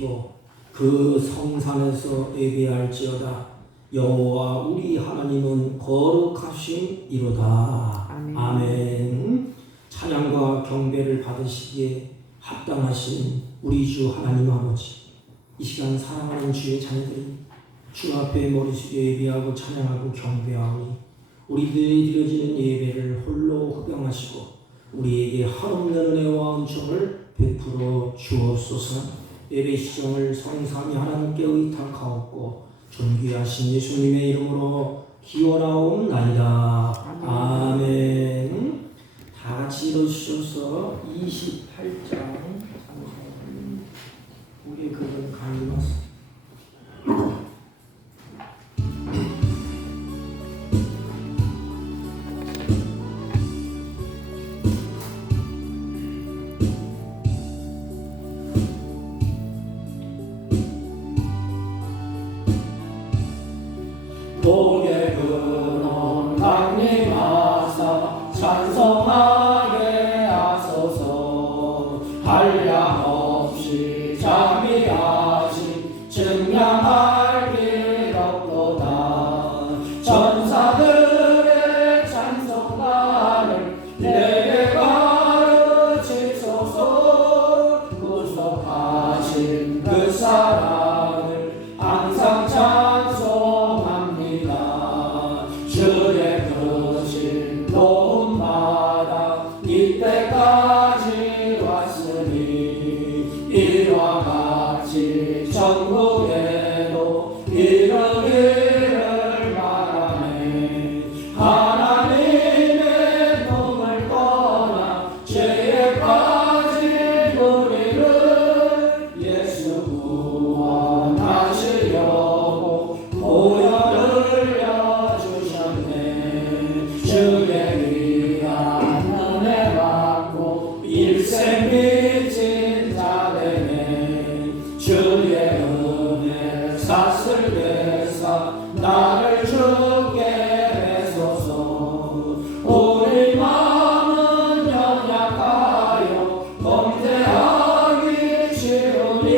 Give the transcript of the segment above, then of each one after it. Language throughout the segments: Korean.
드리고 그 성산에서 예배할지어다. 여호와 우리 하나님은 거룩하심이로다. 아멘. 찬양과 경배를 받으시기에 합당하신 우리 주 하나님 아버지, 이 시간 사랑하는 주의 자녀들이 주 앞에 머리 숙여 예배하고 찬양하고 경배하오니 우리들이 드려지는 예배를 홀로 흡양하시고 우리에게 한없는 은혜와 은총을 베풀어 주옵소서. 예배 시정을 성삼위 하나님께 의탁하옵고 존귀하신 예수님의 이름으로 기원하옵나이다. 아멘. 다 같이 일어서셔서 28장 우리의 그런 강림하소. 복의 근원 강림하사 찬송하게 하소서. 한량없이 자비하신 증량할 길 없도다. 전사들의 찬송가를 내게 가르치소서. 구속하신 그 사랑을 항상 주의 크신 도움마다 이때까지 왔으니 이와 같이 전국에도 이르기를 바라네. 하나님의 도움을 떠나 죄에 빠진 우리를 예수 구원하시려고 보혈을 주의 귀한 은혜 받고 일생 미친 자 되네. 주의 은혜 사슬되사 나를 주게 하소서. 우리 마음은 연약하여 범죄하기 쉬우니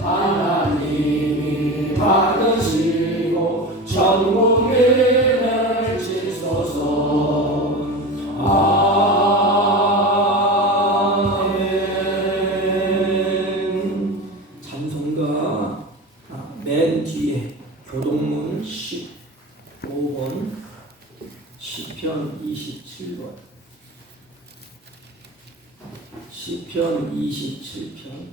하나님이 받으시고 전국 찬송가 맨 뒤에 교동문 15번 시편 27번 시편 27편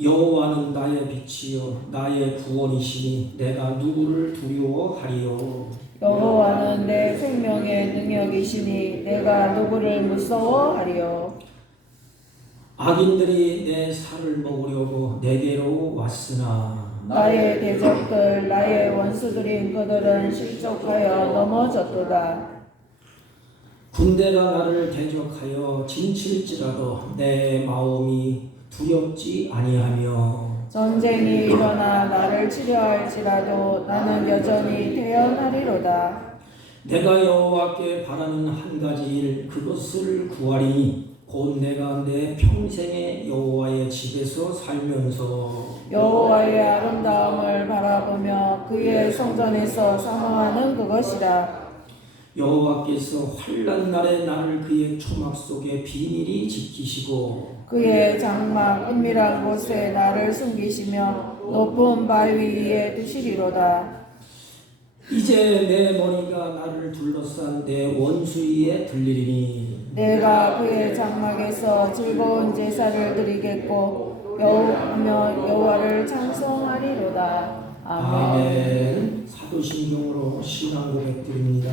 여호와는 나의 빛이요 나의 구원이시니 내가 누구를 두려워하리요. 여호와는 내 생명의 능력이시니 내가 누구를 무서워하리요. 악인들이 내 살을 먹으려고 내게로 왔으나 나의 대적들 나의 원수들인 그들은 실족하여 넘어졌도다. 군대가 나를 대적하여 진칠지라도 내 마음이 두렵지 아니하며 전쟁이 일어나 나를 치료할지라도 나는 여전히 태어나리로다. 내가 여호와께 바라는 한 가지 일 그것을 구하리니 곧 내가 내 평생에 여호와의 집에서 살면서 여호와의 아름다움을 바라보며 그의 성전에서 사모하는 그것이라. 여호와께서 환난 날에 나를 그의 초막 속에 비밀히 지키시고 그의 장막 은밀한 곳에 나를 숨기시며 높은 바위 위에 두시리로다. 이제 내 머리가 나를 둘러싼 내 원수 위에 들리리니 내가 그의 장막에서 즐거운 제사를 드리겠고 여호와를 찬송하리로다. 아멘. 사도신경으로 신앙 고백드립니다.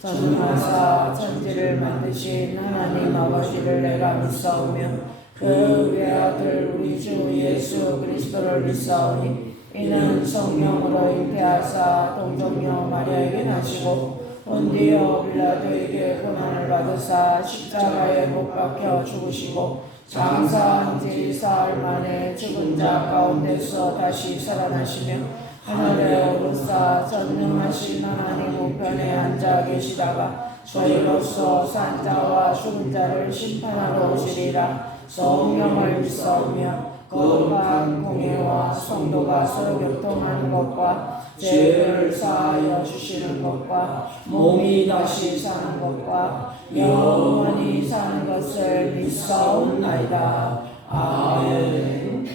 전능하사 천지를 만드신 하나님 아버지를 내가 믿사오며 그 외아들 우리 주 예수 그리스도를 믿사오니 이는 성령으로 잉태하사 동정녀 마리아에게 나시고 본디오 빌라도에게 고난을 받으사 십자가에 못 박혀 죽으시고 장사한 지 사흘 만에 죽은 자 가운데서 다시 살아나시며 하늘에 오르사 전능하신 하나님 우편에 앉아 계시다가 저희로서 산 자와 죽은 자를 심판하러 오시리라. 성령을 믿사오며 거룩한 공예와 성도가 서로 교통하는 것과 죄를 사하여 주시는 것과 몸이 다시 사는 것과 영원히 사는 것을 믿사옵나이다. 아멘. 다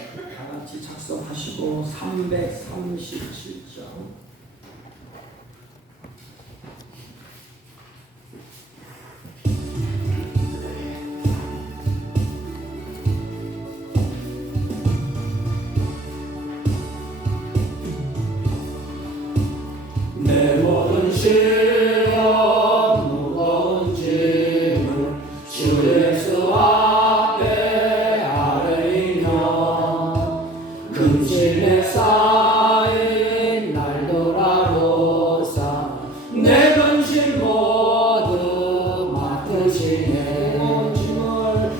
같이 작성하시고 337장. 내 모든 시험 무거운 짐을 주 예수 앞에 아뢰이며 근심에 쌓인 날 돌아보사 내 근심 모두 맡으시네.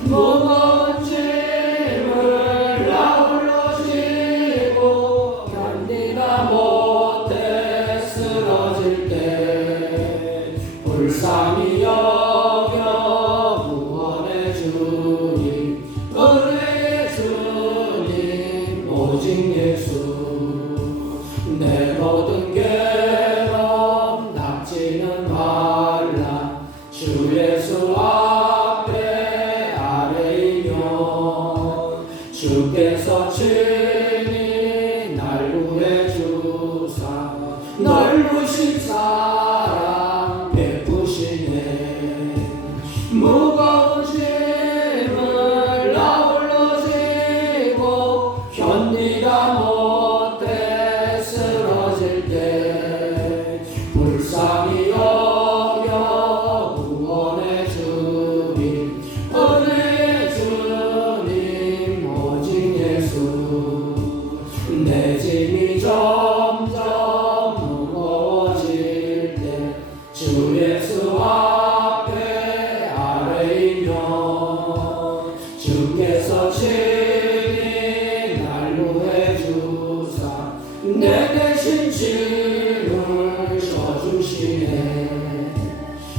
무거운 짐을 아울러 지고 견디다 못해 쓰러질 때 불쌍히 여겨 구원해 주님 은혜의 주님 오직 예수. 내 모든 괴로움 닥치는 말라 주 예수 앞에 아뢰이며 주께서 친히 날 구해 주사 넓으신 사랑 베푸시네. 무거운 짐을 아울러 지고 견디다 못해 쓰러질 때 불쌍히 여겨 구원해 주님 은혜의 주님 오직 예수. 내 짐이 점점 무거워질 때 주 예수 앞에 아뢰이며 주께서 친히 날 구해 주사 내 대신 짐을 져주시네.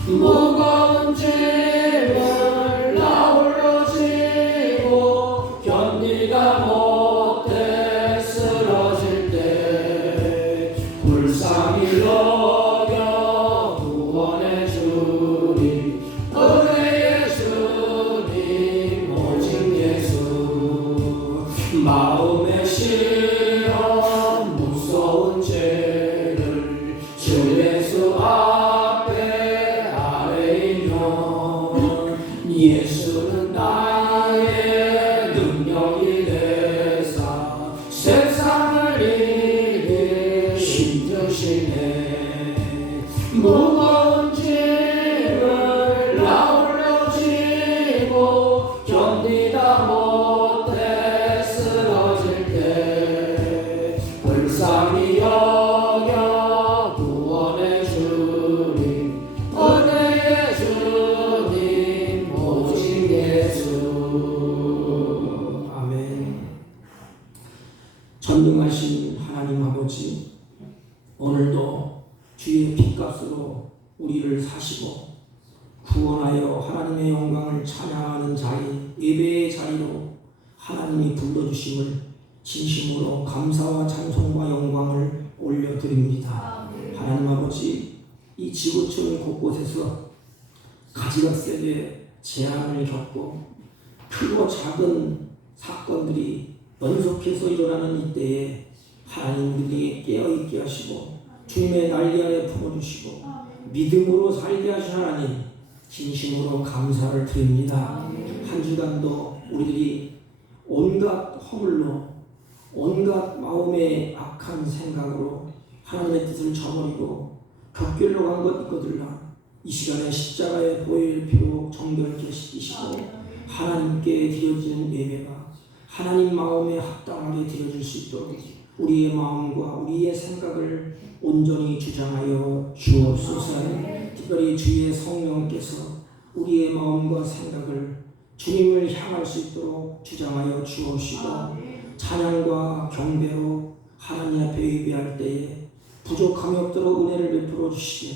무거운 짐을 아울러 지고 견디다 못해 쓰러질 때 불쌍히 여겨 구원해 주님 은혜의 주님 오직 예수. 마음의 시험 무서운 죄를 주 예수 앞에 아뢰이며 예수는 나의 능력이 되사 세상을 이길 힘주시네. 무거운 짐을 아울러 지고 견디다 못해 쓰러질 때 불쌍히 여겨 구원해 주님 은혜의 주님 오직 예수. 아멘. 전능하신 하나님 아버지, 오늘도 주의 핏값으로 우리를 사시고 구원하여 하나님의 영광을 찬양하는 자리, 예배의 자리로 하나님이 불러주심을 진심으로 감사와 찬송과 영광을 올려드립니다. 하나님 아버지, 이 지구촌 곳곳에서 가지각색의 재앙을 겪고 크고 작은 사건들이 연속해서 일어나는 이때에 하나님 우리에게 깨어있게 하시고 주님의 날개 아래 품어주시고 믿음으로 살게 하신 하나님 진심으로 감사를 드립니다. 한 주간도 우리들이 온갖 허물로 온갖 마음의 악한 생각으로 하나님의 뜻을 저버리고 격결로 간 것 있거들라 이 시간에 십자가의 보혈 피로 정결케 시키시고 하나님께 드려지는 예배가 하나님 마음에 합당하게 드려질 수 있도록 우리의 마음과 우리의 생각을 온전히 주장하여 주옵소서. 특별히 주의 성령께서 우리의 마음과 생각을 주님을 향할 수 있도록 주장하여 주옵시고 찬양과 경배로 하나님 앞에 예배할 때에 부족함이 없도록 은혜를 베풀어 주시되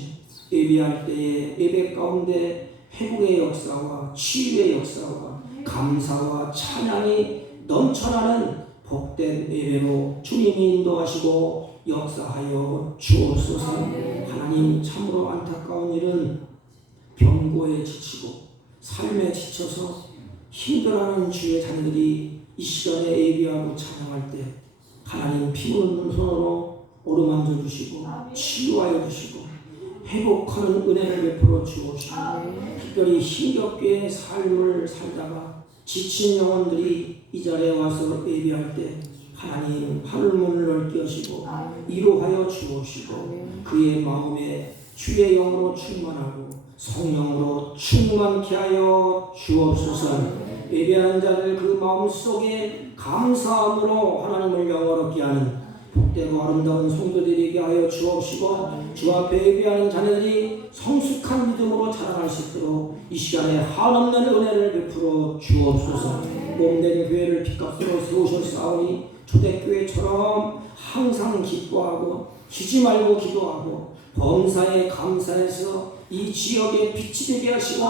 예배할 때에 예배 가운데 회복의 역사와 치유의 역사와 감사와 찬양이 넘쳐나는 복된 예배로 주님이 인도하시고 역사하여 주옵소서. 하나님, 참으로 안타까운 일은 병고에 지치고 삶에 지쳐서 힘들어하는 주의 자녀들이 이 시간에 예배하고 찬양할 때 하나님 피 묻는 손으로 오르만져 주시고 치유하여 주시고 회복하는 은혜를 베풀어 주옵시고, 특별히 힘겹게 삶을 살다가 지친 영혼들이 이 자리에 와서 예배할 때 하나님 하늘문을 넓게 하시고 위로하여 주옵시고, 그의 마음에 주의 영으로 충만하고 성령으로 충만케 하여 주옵소서. 예배하는 자들 그 마음속에 감사함으로 하나님을 영화롭게 하는 복되고 아름다운 성도들에게 하여 주옵시고, 주 앞에 예배하는 자녀들이 성숙한 믿음으로 자라날 수 있도록 이 시간에 한없는 은혜를 베풀어 주옵소서. 몸된 교회를 빚값으로 세우셨사오니 초대교회처럼 항상 기뻐하고 쉬지 말고 기도하고 범사에 감사해서 이 지역에 빛이 되게 하시고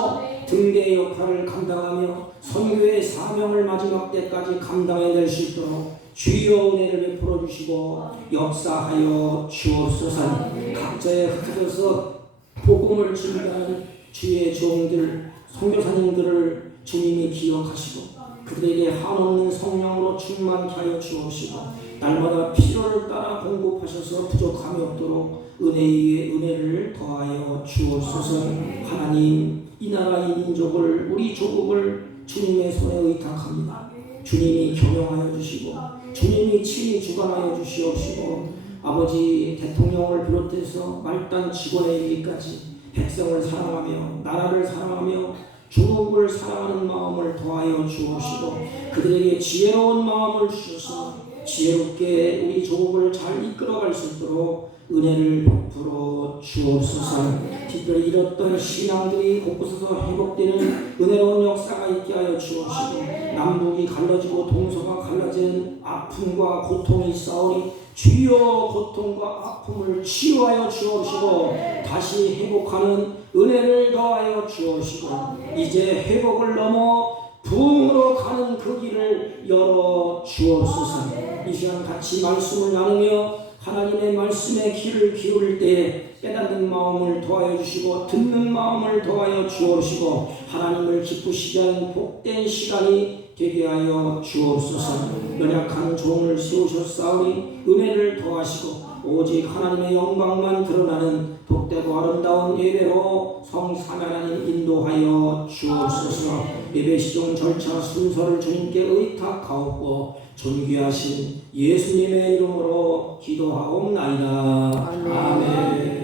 등대의 역할을 감당하며 선교의 사명을 마지막 때까지 감당해낼 수 있도록 주여 은혜를 베풀어 주시고 역사하여 주옵소서. 각자의 흩어져서 복음을 준비하는 주의 종들 선교사님들을 주님이 기억하시고 그들에게 한없는 성령으로 충만케 하여 주옵시고, 날마다 필요를 따라 공급하셔서 부족함이 없도록 은혜 위에 은혜를 더하여 주옵소서. 하나님, 이 나라 이 민족을 우리 조국을 주님의 손에 의탁합니다. 주님이 경영하여 주시고 주님이 친히 주관하여 주시옵시고, 아버지 대통령을 비롯해서 말단 직원에 이르기까지 백성을 사랑하며 나라를 사랑하며 조국을 사랑하는 마음을 더하여 주옵시고, 그들에게 지혜로운 마음을 주셔서 지혜롭게 우리 조국을 잘 이끌어갈 수 있도록 은혜를 베풀어 주옵소서. 특별히 잃었던 신앙들이 곳곳에서 회복되는 은혜로운 역사가 있게 하여 주옵시고, 남북이 갈라지고 동서가 갈라지는 아픔과 고통이 있사오니 주여 고통과 아픔을 치유하여 주옵시고 다시 회복하는 은혜를 더하여 주옵시고, 이제 회복을 넘어 부흥으로 가는 그 길을 열어 주옵소서. 이 시간 같이 말씀을 나누며 하나님의 말씀에 귀를 기울일 때 깨닫는 마음을 더하여 주시고 듣는 마음을 더하여 주옵시고, 하나님을 기쁘시게 하는 복된 시간이 되게 하여 주옵소서. 연약한 종을 세우셨사오니 은혜를 더하시고 오직 하나님의 영광만 드러나는 복되고 아름다운 예배로 성삼위 하나님 인도하여 주옵소서. 예배 시종 절차 순서를 주님께 의탁하옵고 존귀하신 예수님의 이름으로 기도하옵나이다. 아멘.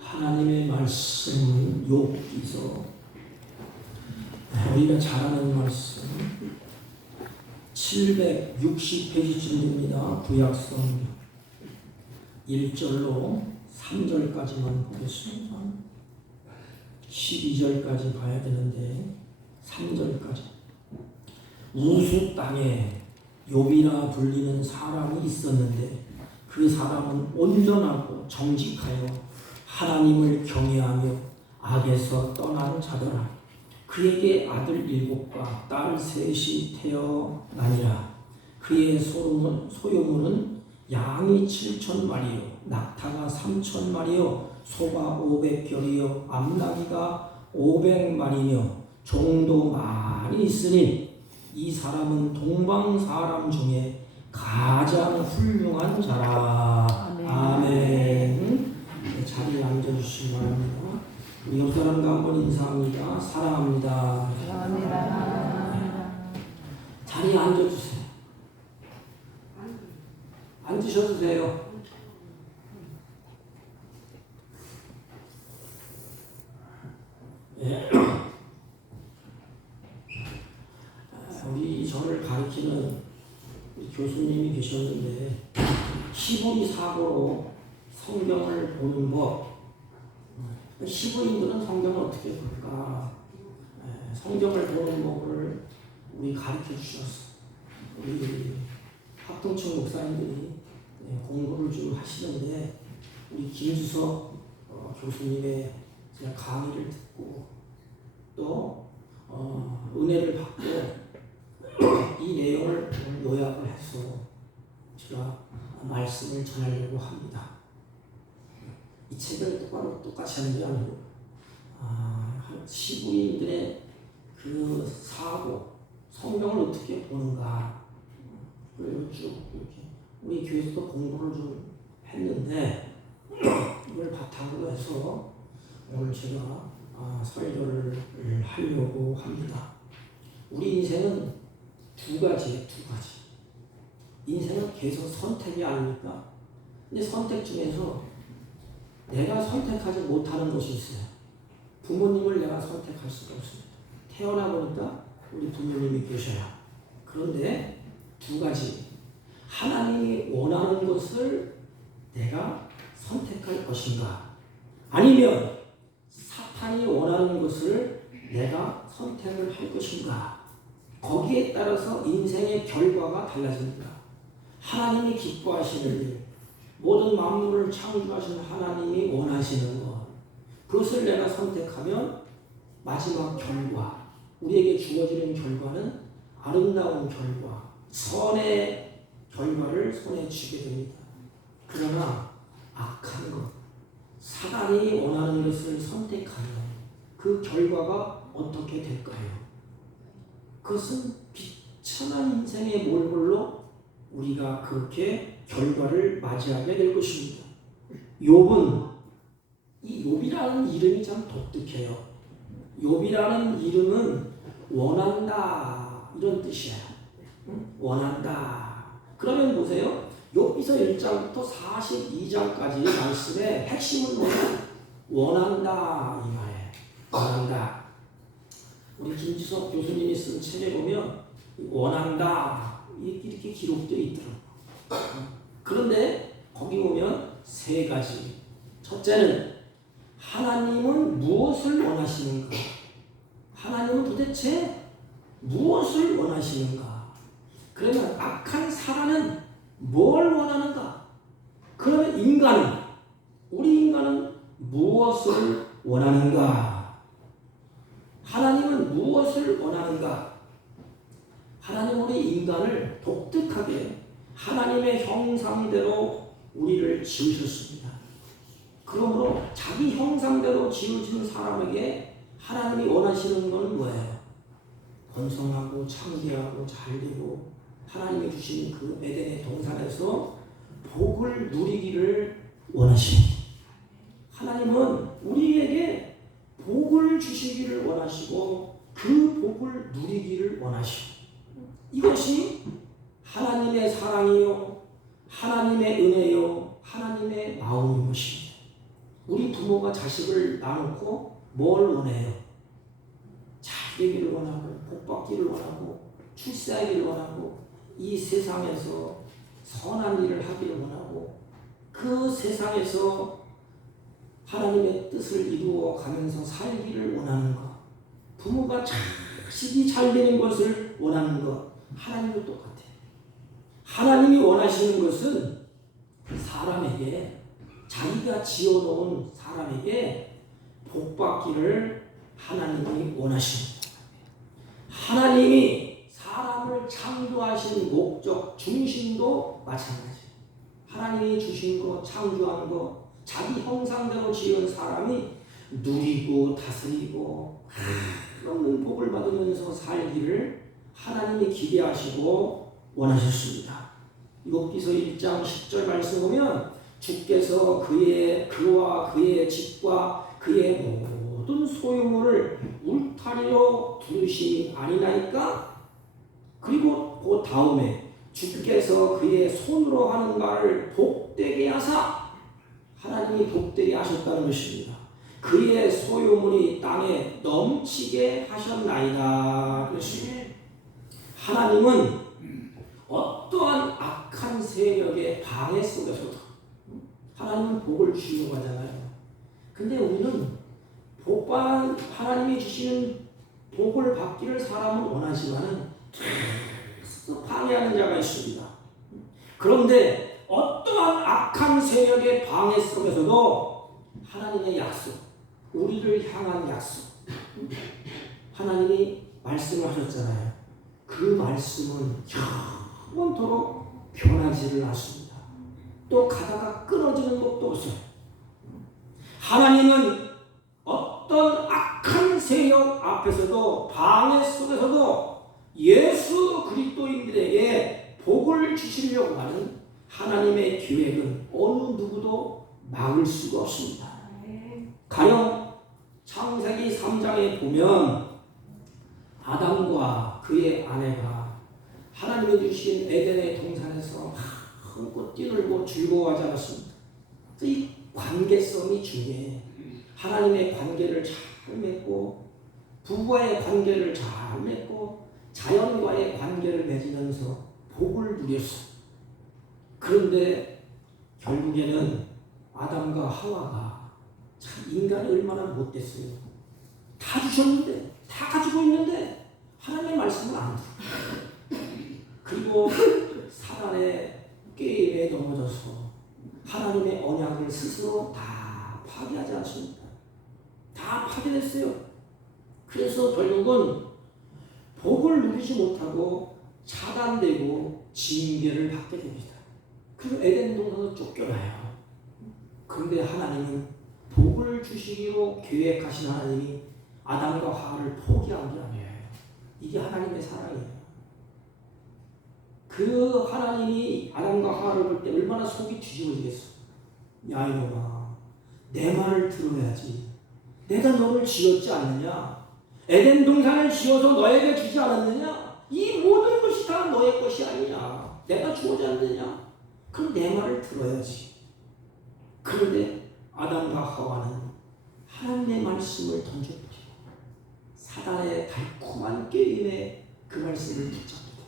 하나님의 말씀은 욥기서, 우리가 잘 아는 말씀 760페이지쯤 됩니다. 구약성경 1절로 3절까지만 보겠습니다. 12절까지 봐야 되는데 3절까지. 우수 땅에 욥이라 불리는 사람이 있었는데 그 사람은 온전하고 정직하여 하나님을 경외하며 악에서 떠난 자더라. 그에게 아들 7과 딸 3이 태어나니라. 그의 소유물은 양이 7,000마리요 낙타가 3,000마리요 소가 500결이요 암나귀가 500마리며 종도 많이 있으니 이 사람은 동방 사람 중에 가장 훌륭한 자라. 아멘. 자리에 앉아주시기 바랍니다. 우리 옆 사람과 한번 인사합니다. 사랑합니다. 사랑합니다. 자리에 앉아주세요. 앉으셔도 돼요. 이 저를 가르치는 교수님이 계셨는데 시부리 사고로 성경을 보는 법. 시부인들은 성경을 어떻게 볼까? 성경을 보는 법을 우리 가르쳐 주셨어. 우리 합동청 목사님들이 공부를 좀 하시는데 우리 김주석 교수님의 강의를 듣고 또 은혜를 받고 이 내용을 요약을 해서 제가 말씀을 전하려고 합니다. 이 책을 똑같이 하는 게 아니고 시부인들의 그 사고, 성경을 어떻게 보는가 그리고 쭉 이렇게 우리 교회에서도 공부를 좀 했는데 이걸 바탕으로 해서 오늘 제가 설교를 하려고 합니다. 우리 인생은 두 가지예요. 인생은 계속 선택이 아닙니까? 근데 선택 중에서 내가 선택하지 못하는 것이 있어요. 부모님을 내가 선택할 수가 없습니다. 태어나 보니까 우리 부모님이 계셔야. 그런데 두 가지. 하나님이 원하는 것을 내가 선택할 것인가? 아니면 사탄이 원하는 것을 내가 선택을 할 것인가? 거기에 따라서 인생의 결과가 달라집니다. 하나님이 기뻐하시는 일, 모든 만물을 창조하신 하나님이 원하시는 것, 그것을 내가 선택하면 마지막 결과, 우리에게 주어지는 결과는 아름다운 결과, 선의 결과를 손에 쥐게 됩니다. 그러나 악한 것, 사단이 원하는 것을 선택하면 그 결과가 어떻게 될까요? 그것은 비천한 인생의 몰골로 우리가 그렇게 결과를 맞이하게 될 것입니다. 욥은 이 욥이라는 이름이 참 독특해요. 욥이라는 이름은 원한다 이런 뜻이야. 원한다. 그러면 보세요. 욥기서 1장부터 42장까지 말씀의 핵심은 뭐냐? 원한다 이 말이에요. 원한다. 우리 김지석 교수님이 쓴 책에 보면 원한다 이렇게 기록되어 있더라고요. 그런데 거기 보면 세 가지. 첫째는 하나님은 무엇을 원하시는가? 하나님은 도대체 무엇을 원하시는가? 그러면 악한 사람은 뭘 원하는가? 그러면 우리 인간은 무엇을 원하는가? 하나님은 무엇을 원하는가? 하나님은 우리 인간을 독특하게 하나님의 형상대로 우리를 지으셨습니다. 그러므로 자기 형상대로 지으신 사람에게 하나님이 원하시는 것은 뭐예요? 번성하고 창대하고 잘되고 하나님이 주신 그 에덴의 동산에서 복을 누리기를 원하십니다. 하나님은 우리에게 복을 주시기를 원하시고 그 복을 누리기를 원하시고 이것이 하나님의 사랑이요 하나님의 은혜요 하나님의 마음인 것입니다. 우리 부모가 자식을 낳아놓고 뭘 원해요? 잘 되기를 원하고 복받기를 원하고 출세하기를 원하고 이 세상에서 선한 일을 하기를 원하고 그 세상에서 하나님의 뜻을 이루어가면서 살기를 원하는 것. 부모가 자식이 잘 되는 것을 원하는 것. 하나님도 똑같아요. 하나님이 원하시는 것은 사람에게 자기가 지어놓은 사람에게 복받기를 하나님이 원하십니다. 하나님이 사람을 창조하신 목적, 중심도 마찬가지예요. 하나님이 주신 것, 창조한 것, 자기 형상대로 지은 사람이 누리고 다스리고 없는 복을 받으면서 살기를 하나님이 기대하시고 원하셨습니다. 욥기서 1장 10절 말씀 보면 주께서 그와 그의 집과 그의 모든 소유물을 울타리로 두르심이 아니나이까? 그리고 그 다음에 주께서 그의 손으로 하는 바를 복되게 하사 하나님이 복되게 하셨다는 것입니다. 그의 소유물이 땅에 넘치게 하셨나이다. 그렇습니다. 하나님은 어떠한 악한 세력의 방해 속에서도 하나님은 복을 주려고 하잖아요. 근데 우리는 복받은 하나님이 주시는 복을 받기를 사람은 원하지만은 계속 방해하는 자가 있습니다. 그런데 어떠한 악한 세력의 방해 속에서도 하나님의 약속, 우리를 향한 약속, 하나님이 말씀하셨잖아요. 그 말씀은 영원토록 변하지를 않습니다. 또 가다가 끊어지는 것도 없어요. 하나님은 어떤 악한 세력 앞에서도 방해 속에서도 예수 그리스도인들에게 복을 주시려고 하는 하나님의 계획은 어느 누구도 막을 수가 없습니다. 가령 창세기 3장에 보면 아담과 그의 아내가 하나님이 주신 에덴의 동산에서 마음껏 뛰놀고 즐거워하지 않았습니다. 이 관계성이 중요해. 하나님의 관계를 잘 맺고 부부와의 관계를 잘 맺고 자연과의 관계를 맺으면서 복을 누렸어. 그런데 결국에는 아담과 하와가 참 인간이 얼마나 못됐어요. 다 주셨는데, 다 가지고 있는데 하나님의 말씀을 안 들어. 그리고 사단의 게임에 넘어져서 하나님의 언약을 스스로 다 파괴하지 않습니까? 다 파괴됐어요. 그래서 결국은 복을 누리지 못하고 차단되고 징계를 받게 됩니다. 그리고 에덴 동산에서 쫓겨나요. 그런데 하나님은 복을 주시기로 계획하신 하나님이 아담과 하와를 포기한 게 아니에요. 이게 하나님의 사랑이에요. 그 하나님이 아담과 하와를 볼 때 얼마나 속이 뒤집어지겠어. 야 이놈아, 내 말을 들어야지. 내가 너를 지었지 않느냐? 에덴 동산을 지어서 너에게 주지 않았느냐? 이 모든 것이 다 너의 것이 아니냐? 내가 주어지 않느냐? 그럼 내 말을 들어야지. 그런데 아담과 하와는 하나님의 말씀을 던져버리고 사단의 달콤한 게임에 그 말씀을 붙잡게 돼요.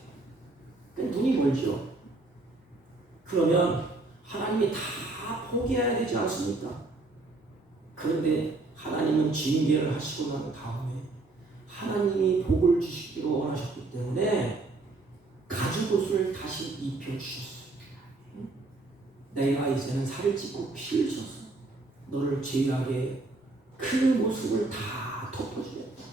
그러니까 눈이 멀죠. 그러면 하나님이 다 포기해야 되지 않습니까? 그런데 하나님은 징계를 하시고 난 다음에 하나님이 복을 주시기로 원하셨기 때문에 가죽옷을 다시 입혀주셨어요. 내가 이제는 살을 찢고 피를 줬어. 너를 죄악의 그 모습을 다 덮어주겠다.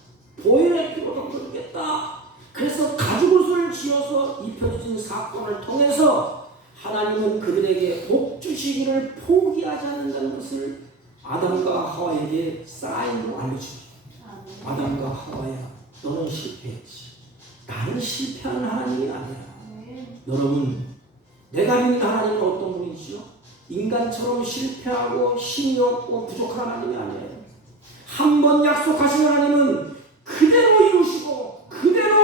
보혈의 피로 덮어주겠다. 그래서 가죽옷을 지어서 입혀주신 사건을 통해서 하나님은 그들에게 복 주시기를 포기하지 않는다는 것을 아담과 하와에게 사인으로 알려줍니다. 아담과 하와야, 너는 실패했지. 나는 실패하는 하나님이 아니야. 여러분, 내가 믿는 하나님은 어떤 분이시죠? 인간처럼 실패하고 힘이 없고 부족한 하나님이 아니에요. 한 번 약속하신 하나님은 그대로 이루시고 그대로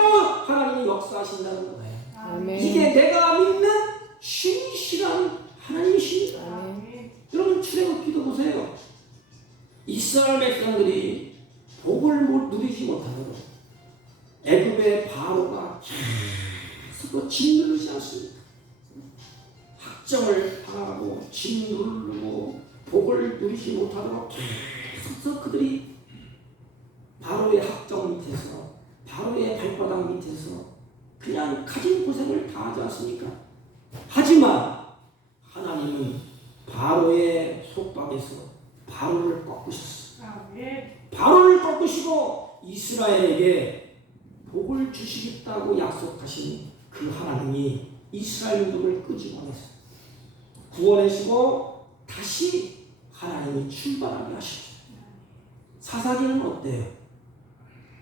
하나님이 역사하신다는 거예요. 아멘. 이게 내가 믿는 신실한 하나님이십니다. 아멘. 여러분 출애굽기도 보세요. 이스라엘 백성들이 복을 누리지 못하도록 애굽의 바로가 계속 짓누르지 않습니다. 학정을 당하고 짓누르고 복을 누리지 못하도록 계속 그들이 바로의 학정 밑에서 바로의 발바닥 밑에서 그냥 가진 고생을 다 하지 않습니까? 하지만 하나님은 바로의 속박에서 바로를 꺾으셨어요. 바로를 꺾으시고 이스라엘에게 복을 주시겠다고 약속하신 그 하나님이 이스라엘 민족을 끄집어내서 구원하시고 다시 하나님이 출발하게 하셨죠. 사사기는 어때요?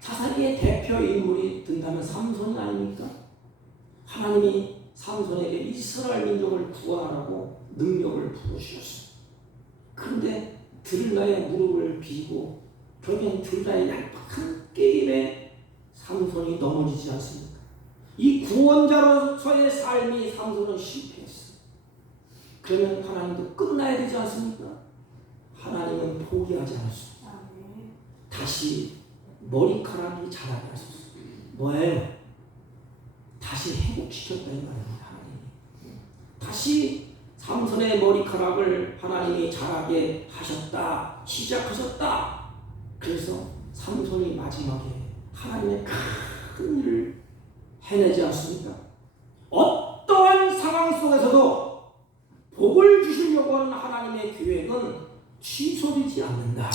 사사기의 대표 인물이 든다면 삼손이 아닙니까? 하나님이 삼손에게 이스라엘 민족을 구원하라고 능력을 부어주셨어요. 그런데 들라의 무릎을 비고 결국엔 들라의 얄팍한 게임에 삼손이 넘어지지 않습니까? 이 구원자로서의 삶이 삼손은 실패했어요. 그러면 하나님도 끝나야 되지 않습니까? 하나님은 포기하지 않았어요. 다시 머리카락이 자라게 하셨어요. 뭐예요? 다시 회복시켰다는 말입니다. 하나님이. 다시 삼손의 머리카락을 하나님이 자라게 하셨다. 시작하셨다. 그래서 삼손이 마지막에 하나님의 큰 일을 해내지 않습니까? 어떠한 상황 속에서도 복을 주시려고 하는 하나님의 계획은 취소되지 않는다.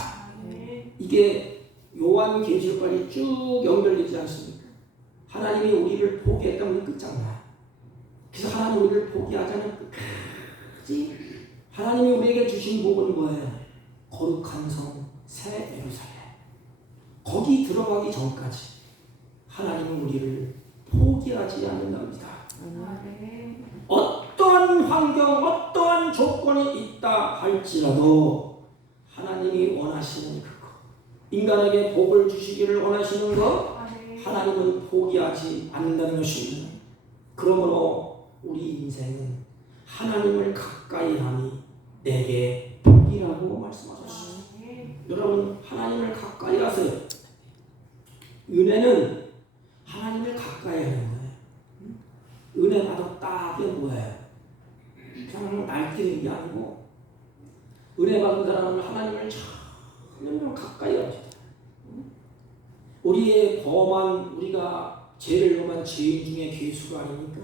이게 요한계시록까지 쭉 연결되지 않습니까? 하나님이 우리를 포기했다면 끝장나. 그래서 하나님 우리를 포기하지 않을 끝까지 하나님이 우리에게 주신 복은 뭐예요? 거룩한 성 새 예루살렘. 거기 들어가기 전까지 하나님은 우리를 포기하지 않는답니다. 어떠한 환경, 어떠한 조건이 있다 할지라도 하나님이 원하시는 그것, 인간에게 복을 주시기를 원하시는 것, 하나님은 포기하지 않는다는 것입니다. 그러므로 우리 인생은 하나님을 가까이 하니 내게 복이라고 말씀하셨습니다. 여러분, 하나님을 가까이 하세요. 은혜는 하나님을 가까이 하는 거예요. 은혜 받았다 이게 뭐예요? 그냥 날뛰는 게 아니고 은혜 받은 사람은 하나님을 참 가까이 합니다. 우리의 범한 우리가 죄를 범한 죄인 중에 괴수가 아닙니까?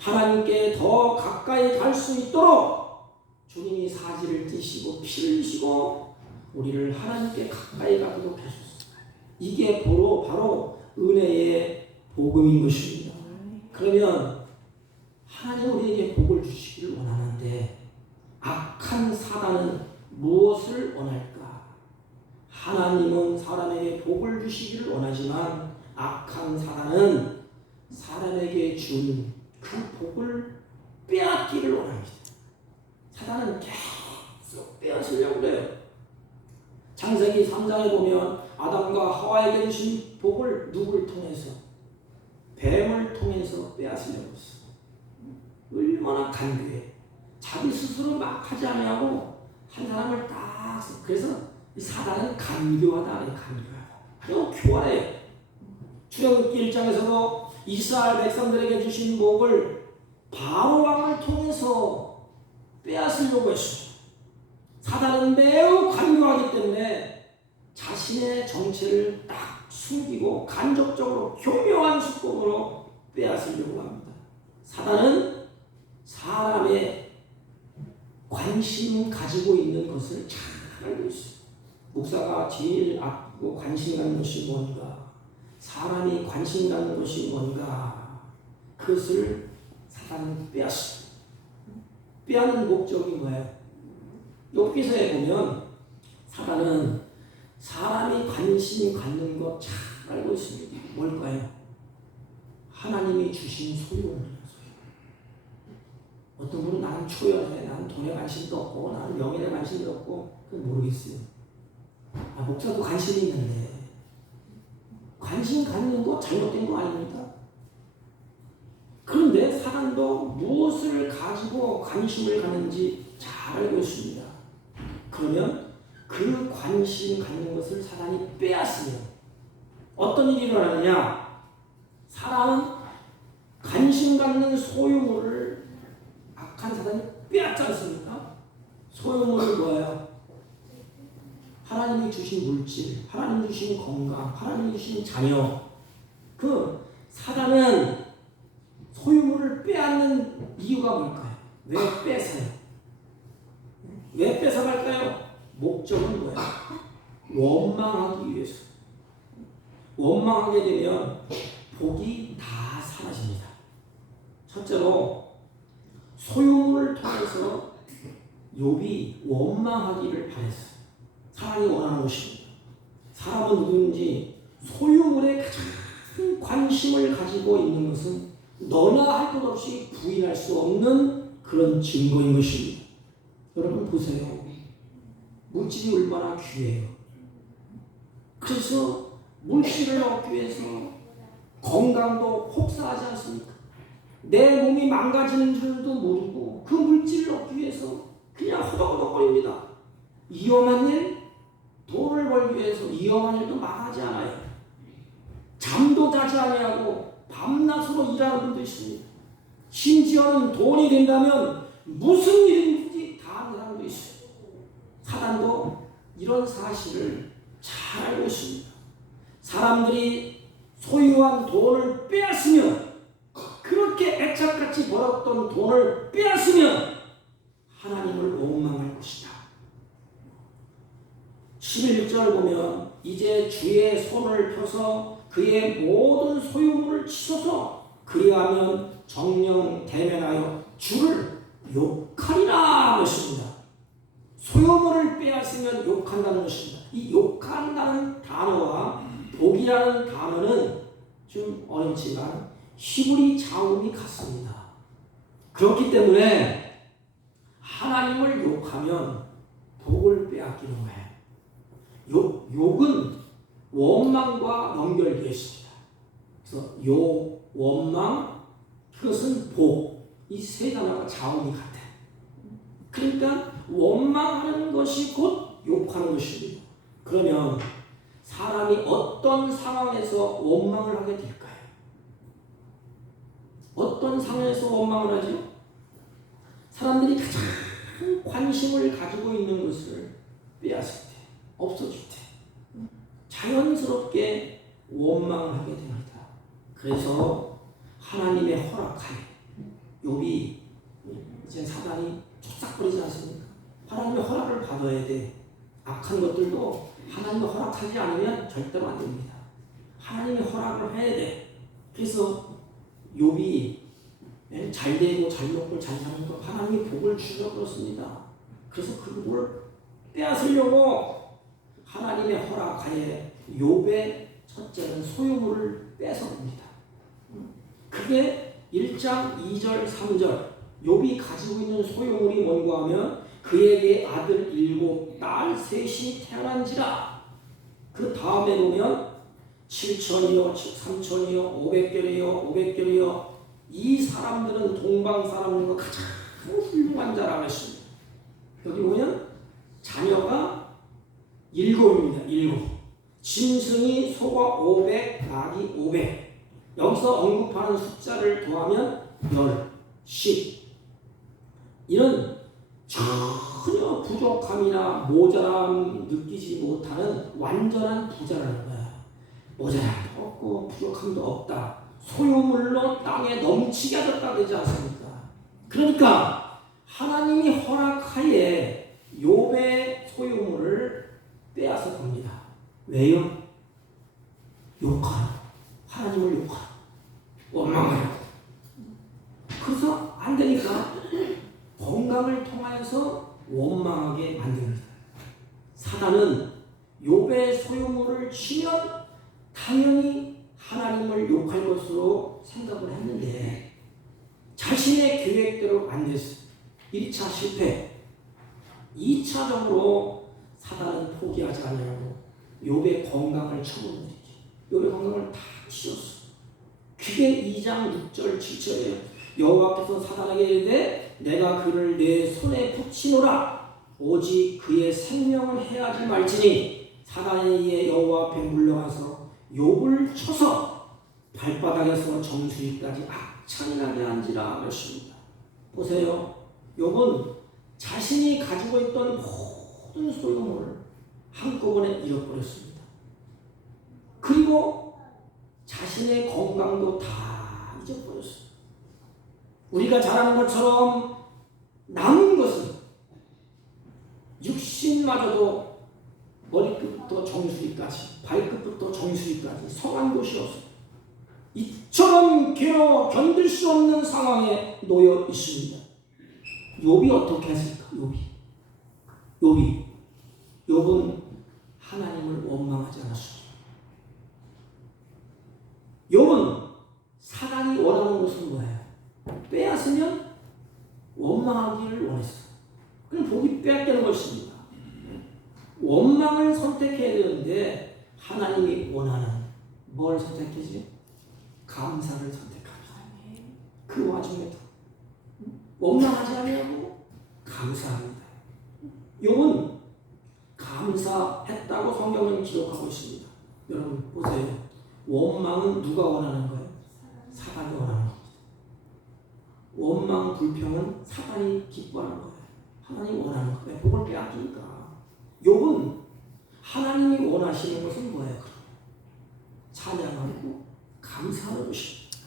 하나님께 더 가까이 갈 수 있도록 주님이 사지를 띠시고 피를 흘리시고 우리를 하나님께 가까이 가도록 하셨습니다. 이게 바로 은혜의 복음인 것입니다. 그러면 하나님 우리에게 복을 주시기를 원하는데 악한 사단은 무엇을 원할까? 하나님은 사람에게 복을 주시기를 원하지만 악한 사단은 사람에게 준 그 복을 빼앗기를 원합니다. 사단은 계속 빼앗으려고 해요. 창세기 3장에 보면 아담과 하와에게 주신 복을 누구를 통해서? 뱀을 통해서 빼앗으려고 했어. 얼마나 간교해. 자기 스스로 막 하지 않냐고 한 사람을 딱 써. 그래서 이 사단은 간교하다. 아주 교활해요. 출애굽기 1장에서도 이스라엘 백성들에게 주신 복을 바로 왕을 통해서 빼앗으려고 했습니다. 사단은 매우 간교하기 때문에 자신의 정체를 딱 숨기고 간접적으로 교묘한 수법으로 빼앗으려고 합니다. 사단은 사람의 관심 가지고 있는 것을 잘 알고 있어요. 목사가 제일 아끼고 관심 갖는 것이 뭔가, 사람이 관심 갖는 것이 뭔가, 그것을 사단은 빼앗습니다. 빼앗는 목적이 뭐예요? 욥기서에 보면 사단은 사람이 관심 갖는 것 잘 알고 있습니다. 뭘까요? 하나님이 주신 소유물이에요. 어떤 분은 나는 초연해, 나는 돈에 관심도 없고, 나는 명예에 관심도 없고, 그건 모르겠어요. 목사도 관심이 있는데 관심 갖는 거 잘못된 거 아닙니까? 그런데 사단도 무엇을 가지고 관심을 갖는지 잘 알고 있습니다. 그러면 그 관심 갖는 것을 사단이 빼앗으면 어떤 일이 일어나느냐? 사람은 관심 갖는 소유물을 악한 사단이 빼앗지 않습니까? 소유물은 뭐예요? 하나님이 주신 물질, 하나님이 주신 건강, 하나님이 주신 자녀. 그 사단은 소유물을 빼앗는 이유가 뭘까요? 왜 뺏어요? 왜 뺏어갈까요? 목적은 뭐예요? 원망하기 위해서. 원망하게 되면 복이 다 사라집니다. 첫째로 소유물을 통해서 욥이 원망하기를 바랬어요. 사람이 원하는 것입니다. 사람은 누구든지 소유물에 가장 관심을 가지고 있는 것은 너나 할 것 없이 부인할 수 없는 그런 증거인 것입니다. 여러분 보세요. 물질이 얼마나 귀해요. 그래서 물질을 얻기 위해서 건강도 혹사하지 않습니까? 내 몸이 망가지는 줄도 모르고 그 물질을 얻기 위해서 그냥 허덕허덕거립니다. 위험한 일, 돈을 벌기 위해서 위험한 일도 망하지 않아요. 잠도 자지 아니하고 밤낮으로 일하는 분도 있습니다. 심지어는 돈이 된다면 무슨 일인지 다 하는 사람도 있어요. 사단도 이런 사실을 잘 알고 있습니다. 사람들이 소유한 돈을 빼앗으면, 그렇게 애착같이 벌었던 돈을 빼앗으면 하나님을 원망할 것이다. 11절을 보면 이제 주의 손을 펴서 그의 모든 소유물을 치소서, 그리하면 정령 대면하여 주를 욕하리라 하셨습니다. 소유물을 빼앗으면 욕한다는 것입니다. 이 욕한다는 단어와 복이라는 단어는 좀 어렵지만 히브리 자음이 같습니다. 그렇기 때문에 하나님을 욕하면 복을 빼앗기는 거예요. 욕은 원망과 연결되어 있습니다. 그래서 욕, 원망, 그것은 복, 이 세 단어가 자음이 같아요. 그러니까 원망하는 것이 곧 욕하는 것입니다. 그러면 사람이 어떤 상황에서 원망을 하게 될까요? 어떤 상황에서 원망을 하죠? 사람들이 가장 관심을 가지고 있는 것을 빼앗을 때, 없어질 때 자연스럽게 원망을 하게 됩니다. 그래서 하나님의 허락하에 욥이 이제 사단이 쫓아버리지 않습니까? 하나님의 허락을 받아야 돼. 악한 것들도 하나님의 허락하지 않으면 절대로 안 됩니다. 하나님의 허락을 해야 돼. 그래서 욥이 잘 되고 잘 먹고 잘 사는 거 하나님이 복을 주셔서 그렇습니다. 그래서 그 복을 빼앗으려고 하나님의 허락하에 욥의 첫째는 소유물을 뺏어옵니다. 그게 1장 2절 3절 욥이 가지고 있는 소유물이 뭔가 하면 그에게 아들 7, 딸 3이 태어난지라. 그 다음에 보면 7천이요 3천이요 500결이요 500결이요 이 사람들은 동방 사람들과 가장 훌륭한 자라고 했습니다. 여기 보면 자녀가 7입니다. 7. 짐승이 소가 500, 낙이 500. 여기서 언급하는 숫자를 더하면 10. 이런 전혀 부족함이나 모자람 느끼지 못하는 완전한 부자라는 거야. 모자람도 없고 부족함도 없다. 소유물로 땅에 넘치게 하셨다 되지 않습니까? 그러니까 하나님이 허락하에 욥의 소유물을 빼앗아 갑니다. 왜요? 욕하라. 하나님을 욕하라. 원망하라. 그래서 안 되니까 건강을 통하여서 원망하게 만듭니다. 사단은 욥의 소유물을 치면 당연히 하나님을 욕할 것으로 생각을 했는데 자신의 계획대로 안 됐어요. 1차 실패. 2차적으로 사단은 포기하지 않으려고 욥의 건강을 처분했지. 욥의 건강을 다 치웠어. 그게 2장 6절 7절이에요. 여호와께서 사단에게 이르되 내가 그를 내 손에 붙이노라. 오직 그의 생명을 해하지 말지니. 사단에 의해 여호와 앞에 물러가서 욥을 쳐서 발바닥에서 정수리까지 악창나게 한지라 하셨습니다. 보세요. 욥은 자신이 가지고 있던 모든 소유물을 한꺼번에 잃어버렸습니다. 그리고 자신의 건강도 다 잊어버렸습니다. 우리가 잘 아는 것처럼 남은 것은 육신마저도 머리끝부터 정수리까지 발끝부터 정수리까지 성한 곳이 없습니다. 이처럼 견딜 수 없는 상황에 놓여 있습니다. 욥이 어떻게 했을까? 욥은 하나님을 원망하지 않았습니다. 욥은 사단이 원하는 것은 뭐예요? 빼앗으면 원망하기를 원했어요. 그럼 복이 빼앗기는 것입니다. 원망을 선택해야 되는데 하나님이 원하는 뭘 선택하지? 감사를 선택합니다. 그 와중에도 원망하지 않으려고 감사합니다. 욥은 감사했다고 성경은 기록하고 있습니다. 여러분 보세요. 원망은 누가 원하는 거예요? 사단이 원하는 겁니다. 원망 불평은 사단이 기뻐하는 거예요. 하나님이 원하는 거예요. 복을 빼앗기니까. 욥은 하나님이 원하시는 것은 뭐예요? 찬양하고 감사하는 것입니다.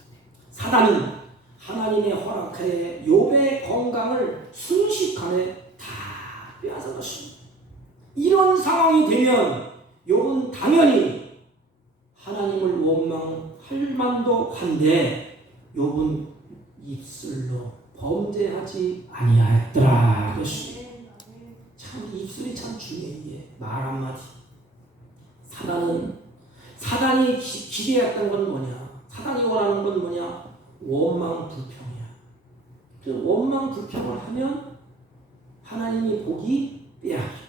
사단은 하나님의 허락하에 욥의 건강을 순식간에 다 빼앗은 것입니다. 이런 상황이 되면 욥은 당연히 하나님을 원망할 만도 한데 욥은 입술로 범죄하지 아니하였더라. 그것이 참 입술이 참 중요해. 말 한마디. 사단이 기대했던 건 뭐냐? 사단이 원하는 건 뭐냐? 원망 불평이야. 그 원망 불평을 하면 하나님이 복이 빼앗겨.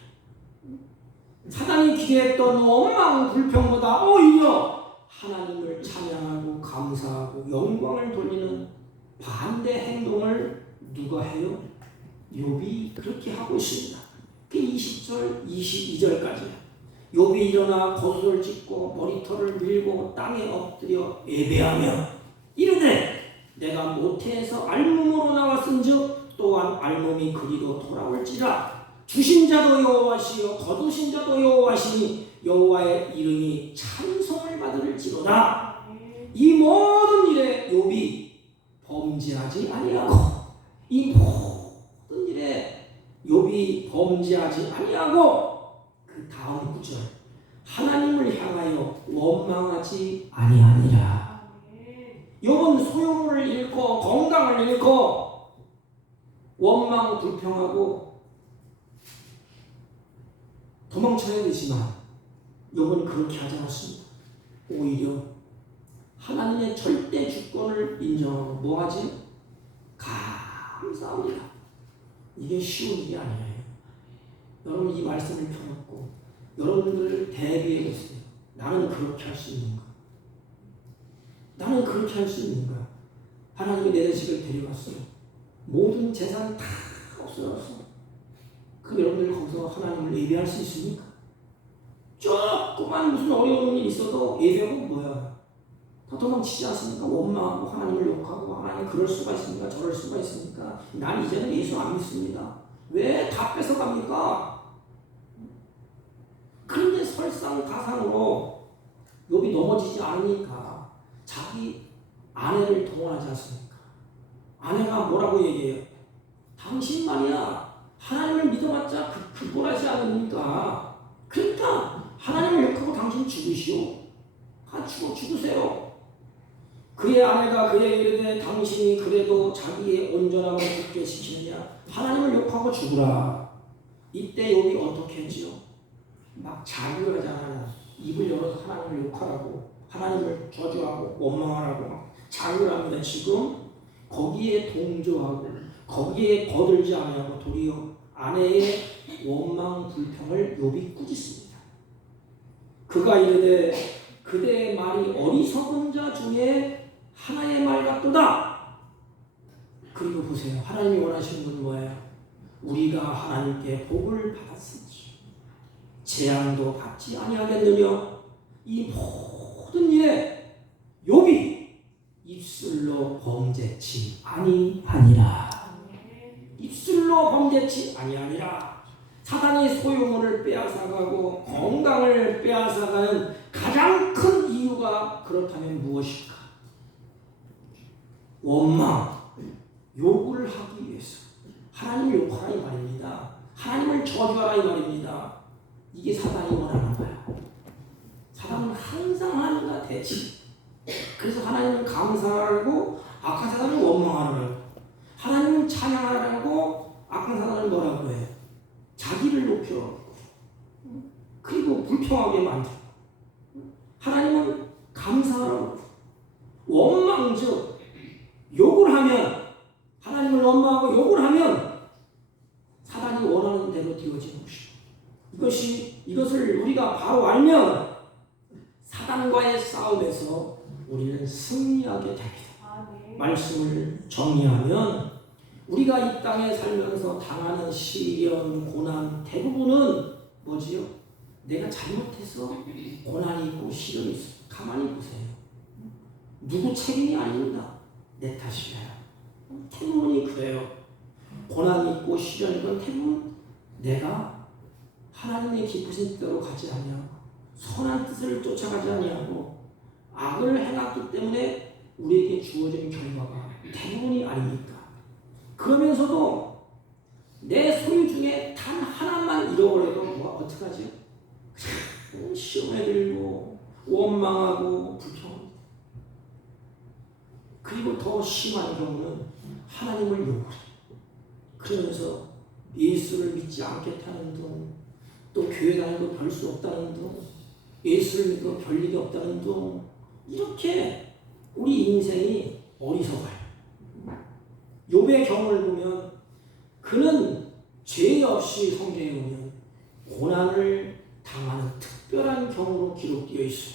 사단이 기대했던 원망 불평보다 오히려 하나님을 찬양하고 감사하고 영광을 돌리는 반대 행동을 누가 해요? 욥이 그렇게 하고 있습니다. 그 20절, 22절까지 욥이 일어나 거두를 찢고 머리털을 밀고 땅에 엎드려 예배하며 이르되 내가 모태에서 알몸으로 나왔은즉 또한 알몸이 그리로 돌아올지라. 주신 자도 여호와시요 거두신 자도 여호와시니 여호와의 이름이 찬송을 받을지로다. 이 모든 일에 욥이 범죄하지 아니하고, 이 모든 일에 욥이 범죄하지 아니하고, 그 다음 구절 하나님을 향하여 원망하지 아니하니라. 욥은 소유물을 잃고 건강을 잃고 원망 불평하고 도망쳐야 되지만 욥은 그렇게 하지 않았습니다. 오히려 하나님의 절대 주권을 인정하고 뭐하지? 감사합니다. 이게 쉬운 일이 아니에요. 여러분 이 말씀을 펴놓고 여러분들을 대비해 보세요. 나는 그렇게 할 수 있는가? 나는 그렇게 할 수 있는가? 하나님이 내 자식을 데려갔어요. 모든 재산 다 없어졌어. 그럼 여러분들 거기서 하나님을 예배할 수 있습니까? 조그만 무슨 어려운 일이 있어도 예배하고 뭐야? 다 도망치지 않습니까? 원망하고 하나님을 욕하고 하나님 그럴 수가 있습니까? 저럴 수가 있습니까? 난 이제는 예수 안 믿습니다. 왜 다 뺏어갑니까? 그런데 설상가상으로 욥이 넘어지지 않으니까 자기 아내를 동원하지 않습니까? 아내가 뭐라고 얘기해요? 당신 말이야 하나님을 믿어봤자 극복하지 않으니까 그러니까 하나님을 욕하고 당신 죽으시오. 죽으세요. 그의 아내가 그에게 이르되 당신이 그래도 자기의 온전함을 굳게 지키느냐 하나님을 욕하고 죽으라. 이때 욥이 어떻게 했지요? 막 자극을 하잖아요. 입을 열어서 하나님을 욕하라고 하나님을 저주하고 원망하라고 자극을 합니다. 지금 거기에 동조하고 거기에 거들지 아니하고 도리어 아내의 원망 불평을 욥이 꾸짖습니다. 그가 이르되 그대의 말이 어리석은 자 중에 하나의 말 같도다. 그리고 보세요. 하나님이 원하시는 건 뭐예요? 우리가 하나님께 복을 받았은지 재앙도 받지 아니하겠느냐. 이 모든 일에 욥이 입술로 범죄치 아니하니라. 입술로 범죄치 아니하니라. 사단이 소유물을 빼앗아가고 건강을 빼앗아가는 가장 큰 이유가 그렇다면 무엇일까? 원망, 욕을 하기 위해서 하나님을 욕하라 이 말입니다. 하나님을 저주하라 이 말입니다. 이게 사단이 원하는 거야. 사단은 항상 하나님과 대치. 그래서 하나님을 감사하고 악한 사단을 원망하라고, 하나님을 찬양하라고 악한 사단을 뭐라고 해? 자기를 높여 그리고 불평하게 만들고, 하나님은 감사하라고. 원망 즉 욕을 하면, 하나님을 원망하고 욕을 하면 사단이 원하는 대로 되어지는 것이고, 이것을 우리가 바로 알면 사단과의 싸움에서 우리는 승리하게 됩니다. 말씀을 정리하면 우리가 이 땅에 살면서 당하는 시련, 고난 대부분은 뭐지요? 내가 잘못해서 고난이 있고 시련이 있어. 가만히 보세요. 누구 책임이 아닙니다. 내 탓이에요. 대부분이 그래요. 고난이 있고 시련이 있건 대부분 내가 하나님의 기쁘신 뜻대로 가지 아니하고 선한 뜻을 쫓아가지 아니하고 악을 행했기 때문에 우리에게 주어진 결과가 대부분이 아닙니까? 그러면서도 내 소유 중에 단 하나만 잃어버려도 뭐 어떡하지? 시험에 들고 원망하고 불평합니다. 그리고 더 심한 경우는 하나님을 욕을 해요. 그러면서 예수를 믿지 않겠다는 둥, 또 교회 다니도 별 수 없다는 둥, 예수를 믿어도 별 일이 없다는 둥, 이렇게 우리 인생이 어리석어요. 욥의 경우를 보면 그는 죄 없이 성경에 보면 고난을 당하는 특별한 경우로 기록되어 있어요.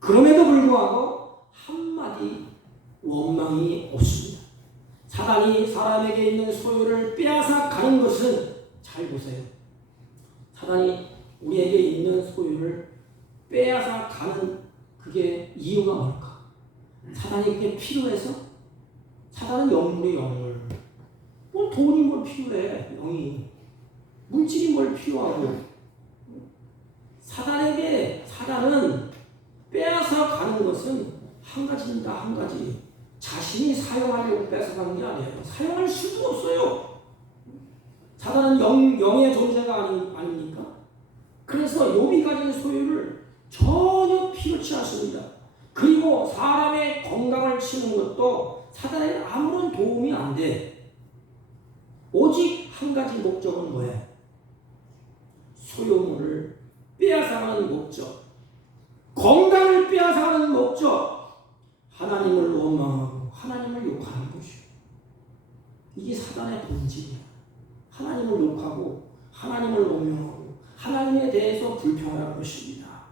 그럼에도 불구하고 한마디 원망이 없습니다. 사단이 사람에게 있는 소유를 빼앗아 가는 것은, 잘 보세요. 사단이 우리에게 있는 소유를 빼앗아 가는 그게 이유가 뭘까? 사단이 그게 필요해서? 사단은 영물이 영물. 뭐 돈이 뭘 필요해, 영이. 물질이 뭘 필요하고. 사단은 빼앗아 가는 것은 한 가지입니다. 한 가지. 자신이 사용하려고 뺏어가는 게 아니에요. 사용할 수도 없어요. 사단은 영의 존재가 아닙니까? 그래서 욥이 가진 소유를 전혀 필요치 않습니다. 그리고 사람의 건강을 치는 것도 사단에 아무런 도움이 안 돼. 오직 한 가지 목적은 뭐예요? 소유물을 빼앗아가는 목적, 건강을 빼앗아가는 목적, 하나님을 원망하고 하나님을 욕하는 것이요. 이게 사단의 본질이야. 하나님을 욕하고 하나님을 원망하고 하나님에 대해서 불평하는 것입니다.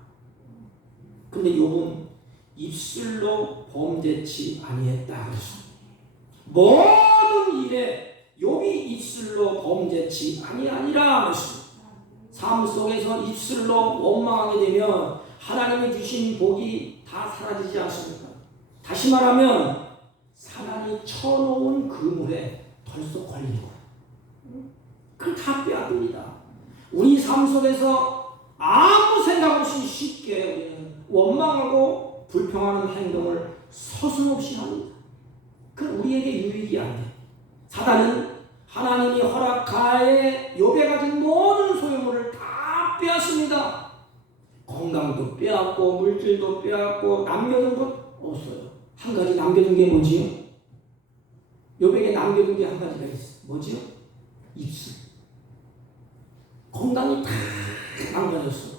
그런데 욥은 입술로 범죄치 아니했다 그랬습니다. 모든 일에 욥이 입술로 범죄치 아니하니라 그랬습니다. 삶 속에서 입술로 원망하게 되면 하나님이 주신 복이 다 사라지지 않습니까? 다시 말하면 사단이 쳐놓은 그물에 벌써 걸린 거예요. 그걸 다 빼앗깁니다. 우리 삶 속에서 아무 생각 없이 쉽게 우리는 원망하고 불평하는 행동을 서슴없이 합니다. 그 우리에게 유익이 안 돼. 사단은 하나님이 허락하에 욥에 가진 모든 소유물을 다 빼앗습니다. 건강도 빼앗고 물질도 빼앗고 남겨둔 것 없어요. 한 가지 남겨둔 게 뭐지요? 욥에게 남겨둔 게 한 가지가 있어요. 뭐지요? 입술. 건강이 다 망가졌어.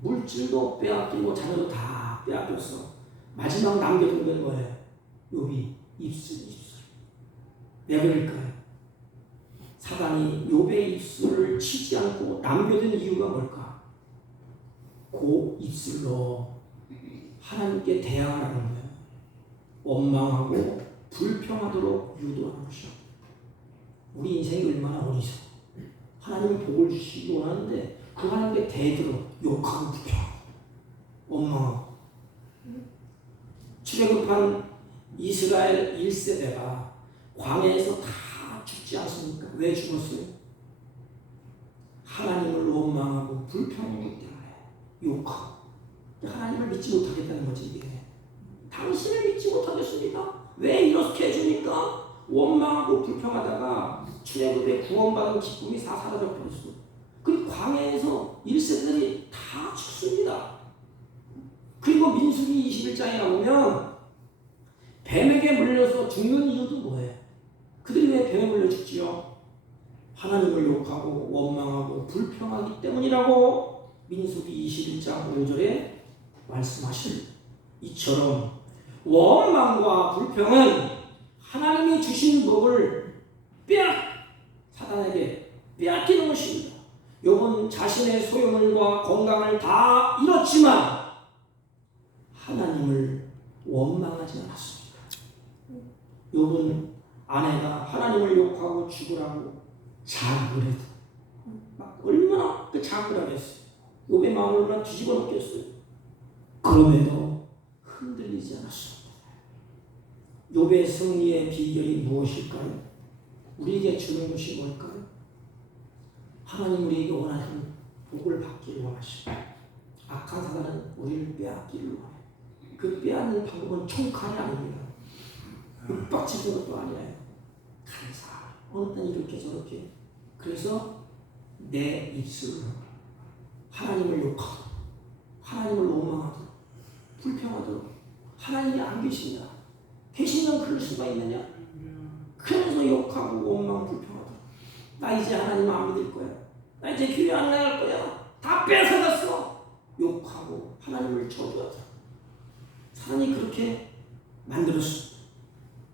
물질도 빼앗기고 자녀도 다 빼앗겼어. 마지막 남겨둔 건 뭐예요? 욥이 입술. 왜 그럴까요? 사단이 욥의 입술을 치지 않고 남겨둔 이유가 뭘까? 그 입술로 하나님께 대항하라는 거예요. 원망하고 불평하도록 유도하는 것이요. 우리 인생이 얼마나 어리석어. 하나님이 복을 주시기 원하는데 그 하나님께 대들어 욕하고 불평하고 원망하고. 출애굽한 이스라엘 1세대가 광야에서 다 죽지 않습니까? 왜 죽었어요? 하나님을 원망하고 불평하기 때문에 욕하고. 하나님을 믿지 못하겠다는 거지 이게. 당신을 믿지 못하겠습니다. 왜 이렇게 해주니까? 원망하고 불평하다가 출애굽에 구원받은 기쁨이 다 사라져 버렸어. 그 광야에서 1세대들이 다 죽습니다. 그리고 민수기 21장에 가보면 뱀에게 물려서 죽는 이유도 뭐예요? 그들이 왜 뱀에 물려 죽지요? 하나님을 욕하고 원망하고 불평하기 때문이라고 민수기 21장 5절에 말씀하십니다. 이처럼 원망과 불평은 하나님이 주신 복을 사단에게 빼앗기는 것입니다. 욥은 자신의 소유물과 건강을 다 잃었지만 하나님을 원망하지 않았습니다. 욥은 아내가 하나님을 욕하고 죽으라고 자극을 해도 얼마나 자극을 하겠어요. 욥의 마음을 얼마나 뒤집어 놓겠어요. 그럼에도 흔들리지 않았습니다. 욥의 승리의 비결이 무엇일까요? 우리에게 주는 것이 뭘까요? 하나님 우리에게 원하는 복을 받기를 원하시고 악한 사단은 우리를 빼앗기를 원해요. 그 빼앗는 방법은 총칼이 아닙니다. 윽박지는 것도 아니에요. 감사. 어느 땐 이렇게 저렇게. 그래서 내 입술로 하나님을 욕하고 하나님을 원망하도록 불평하도록 하나님이 안 계시냐? 계시면 그럴 수가 있느냐? 그러면서 욕하고 원망 불평하도록 나 이제 하나님 안 믿을 거야. 나 이제 교회 안 나갈 거야. 다 뺏어갔어. 욕하고 하나님을 저주하도록 사단이 그렇게 만들었습니다.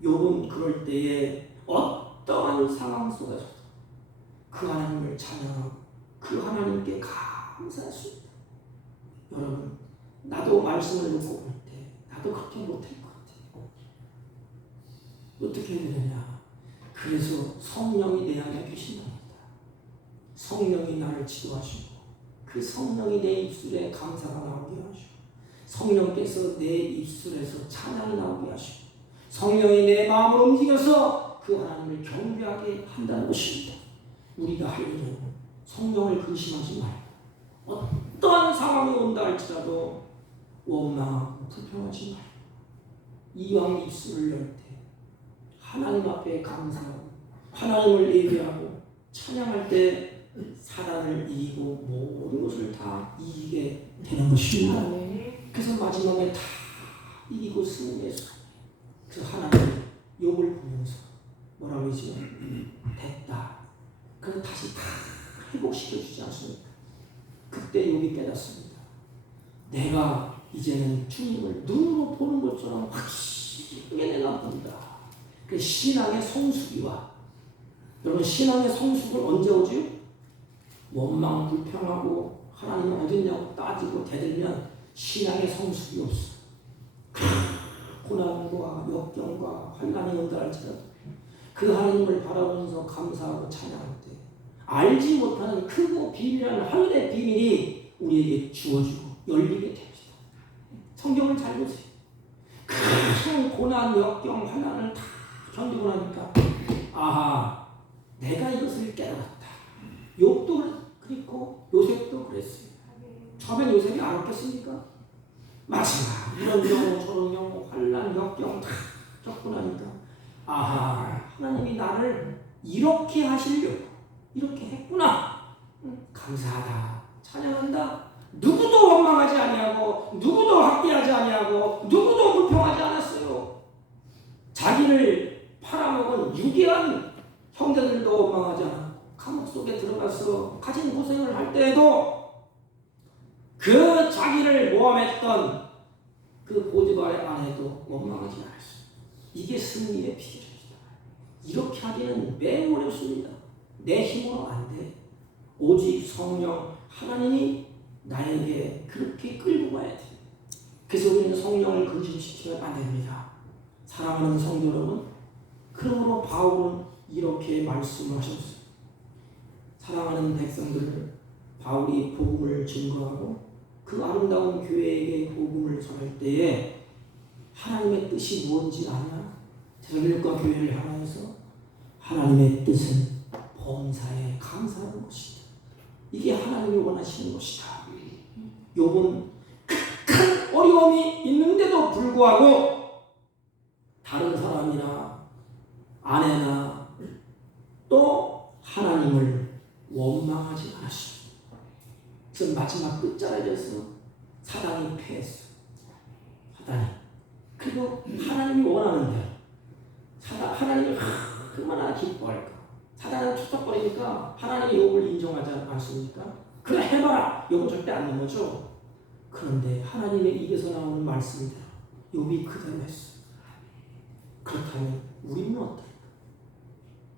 욥은 그럴 때에 어떠한 상황 속에서도 그 하나님을 찬양하고 그 하나님께 감사했습니다. 여러분, 나도 말씀을 듣고 볼 때 나도 그렇게 못할 것 같아요. 어떻게 해야 되느냐? 그래서 성령이 내 안에 계신답니다. 성령이 나를 지도하시고 그 성령이 내 입술에 감사가 나오게 하시고 성령께서 내 입술에서 찬양이 나오게 하시고 성령이 내 마음을 움직여서 그 하나님을 경배하게 한다는 것입니다. 우리가 할 일은 성령을 근심하지 말고 어떠한 상황이 온다 할지라도 원망하고 불평하지 말고 이왕 입술을 열 때 하나님 앞에 감사하고 하나님을 예배하고 찬양할 때 사단을 이기고 모든 것을 다 이기게 되는 것입니다. 그래서 마지막에 다 이기고 승리해서 그래서 하나님 욥을 보면서 뭐라고 그러죠? 됐다. 그래서 다시 다 회복시켜주지 않습니까? 그때 욥이 깨닫습니다. 내가 이제는 주님을 눈으로 보는 것처럼 확실하게 내가 본다. 그 신앙의 성숙이와 여러분 신앙의 성숙은 언제 오지요? 원망 불평하고 하나님 어딨냐고 따지고 대들면 신앙의 성숙이 없어. 고난과 역경과 환난이 온다 할지라도 그 하나님을 바라보면서 감사하고 찬양할 때 알지 못하는 크고 비밀한 하늘의 비밀이 우리에게 주어지고 열리게 됩니다. 성경을 잘 보세요. 큰 고난, 역경, 환난을 다 견디고 나니까 아하, 내가 이것을 깨달았다. 욥도 그랬고 요셉도 그랬어요. 처음엔 요셉이 알았겠습니까? 마지막 이런 경우 저런 경우 환난, 역경 다 겪고 나니까 아하, 하나님이 나를 이렇게 하시려고 이렇게 했구나. 감사하다. 찬양한다. 누구도 원망하지 아니하고 누구도 학대하지 아니하고 누구도 불평하지 않았어요. 자기를 팔아먹은 유기한 형제들도 원망하지 않았고 감옥 속에 들어가서 가진 고생을 할 때에도 그 자기를 모함했던 그 보디발의 아내도 원망하지 않았어요. 이게 승리의 비결입니다. 이렇게 하기는 매우 어렵습니다. 내 힘으로 안 돼. 오직 성령 하나님이 나에게 그렇게 끌고 가야 돼. 그래서 우리는 성령을 근심시키면 안 됩니다. 사랑하는 성도 여러분, 그러므로 바울은 이렇게 말씀을 하셨어요. 사랑하는 백성들, 바울이 복음을 증거하고 그 아름다운 교회에게 복음을 전할 때에 하나님의 뜻이 뭔지 아냐? 데살로니가 교회를 향하여서 하나님의 뜻은 범사에 감사하는 것이다. 이게 하나님이 원하시는 것이다. 욥은 큰 어려움이 있는데도 불구하고 다른 사람이나 아내나 또 하나님을 원망하지 않았습니다. 그래서 마지막 끝자락에서 사단이 패했어요. 사단이. 그리고 하나님이 원하는 대로 하나님이 얼마나 기뻐할까. 사단은 투닥거리니까 하나님이 욥을 인정하지 않습니까? 그래 해봐라. 욥은 절대 안 넘어져. 그런데 하나님의 입에서 나오는 말씀대로 욥이 그대로 했어. 그렇다면 우리는 어떨까?